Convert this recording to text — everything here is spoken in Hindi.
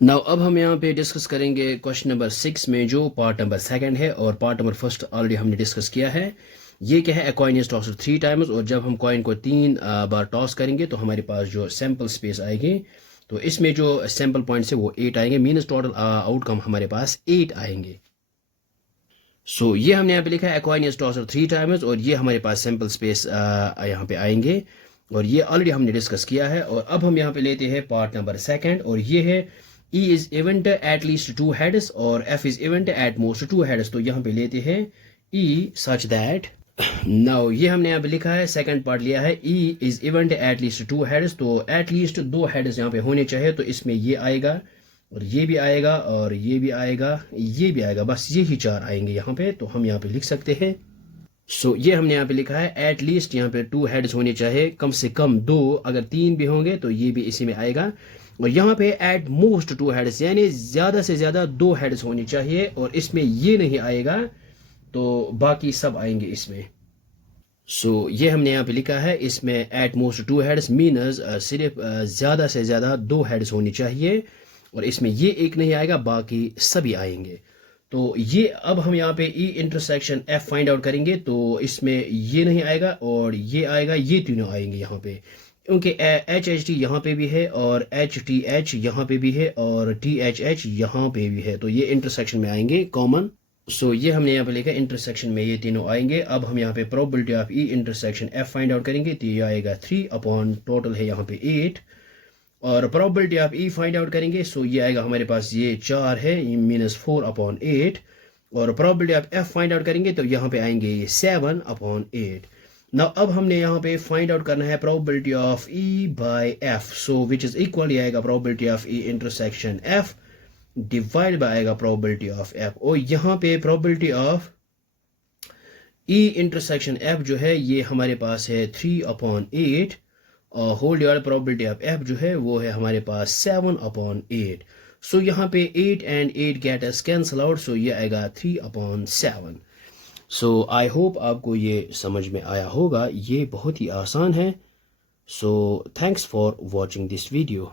नाउ अब हम यहाँ पे डिस्कस करेंगे क्वेश्चन नंबर 6 में जो पार्ट नंबर 2 है और पार्ट नंबर 1 ऑलरेडी हमने डिस्कस किया है। ये क्या है, कॉइन इज टॉस्ड 3 टाइम्स और जब हम कॉइन को 3 बार टॉस करेंगे तो हमारे पास जो सैंपल स्पेस आएगी, तो इसमें जो सैंपल पॉइंट्स है वो 8 आएंगे, मीन्स टोटल आउटकम हमारे पास 8 आएंगे। सो ये हमने यहाँ पे लिखा है कॉइन इज टॉस्ड 3 टाइम्स और ये हमारे पास सैंपल स्पेस यहाँ पे आएंगे और ये ऑलरेडी हमने डिस्कस किया है। और अब हम यहाँ पे लेते हैं पार्ट नंबर 2 और ये है E is event at least 2 heads और F is event at most 2 heads। तो यहाँ पे लेते हैं E such that now ये हमने यहाँ पे लिखा है, सेकंड पार्ट लिया है E is event at least 2 heads, तो at least 2 heads यहाँ पे होने चाहिए। तो इसमें ये आएगा और ये भी आएगा और ये भी आएगा, ये भी आएगा, बस यही 4 आएंगे यहाँ पे। तो हम यहाँ पे लिख सकते हैं ये हमने यहाँ पे लिखा है एट लीस्ट यहाँ पे 2 हेड्स होने चाहिए, कम से कम 2, अगर 3 भी होंगे तो ये भी इसी में आएगा। और यहाँ पे एट मोस्ट 2 हेड्स यानी ज्यादा से ज्यादा 2 हेड्स होनी चाहिए और इसमें ये नहीं आएगा तो बाकी सब आएंगे इसमें। ये हमने यहाँ पे लिखा है, इसमें एट मोस्ट 2 हेड्स मीनस सिर्फ ज्यादा से ज्यादा 2 हेड्स होनी चाहिए और इसमें ये एक नहीं आएगा, बाकी सभी आएंगे। तो ये अब हम यहाँ पे ई इंटरसेक्शन एफ फाइंड आउट करेंगे, तो इसमें ये नहीं आएगा और ये आएगा, ये तीनों आएंगे यहाँ पे, क्योंकि एच एच टी यहाँ पे भी है और एच टी एच यहाँ पे भी है और टी एच एच यहाँ पे भी है, तो ये इंटरसेक्शन में आएंगे कॉमन। ये हमने यहाँ पे लिखा इंटरसेक्शन में ये तीनों आएंगे। अब हम यहाँ पे probability of E intersection F find out करेंगे, तो ये आएगा 3 अपॉन टोटल है यहाँ पे 8 और probability of E find out करेंगे, ये आएगा हमारे पास ये 4 है मीनस 4 अपॉन 8 और probability of F find out करेंगे तो यहाँ पे आएंगे ये 7 अपॉन 8। ना अब हमने यहाँ पे फाइंड आउट करना है probability of E by F, which is equal आएगा probability of E intersection F divide by आएगा प्रोबेबिलिटी ऑफ एफ। और यहाँ पे probability of E intersection F जो है ये हमारे पास है 3 अपॉन 8 और whole divide probability of F जो है वो है हमारे पास 7 अपॉन 8। यहाँ पे 8 and 8 get us cancel out, ये आएगा 3 अपॉन 7। आई होप आपको ये समझ में आया होगा, ये बहुत ही आसान है। Thanks for watching this video.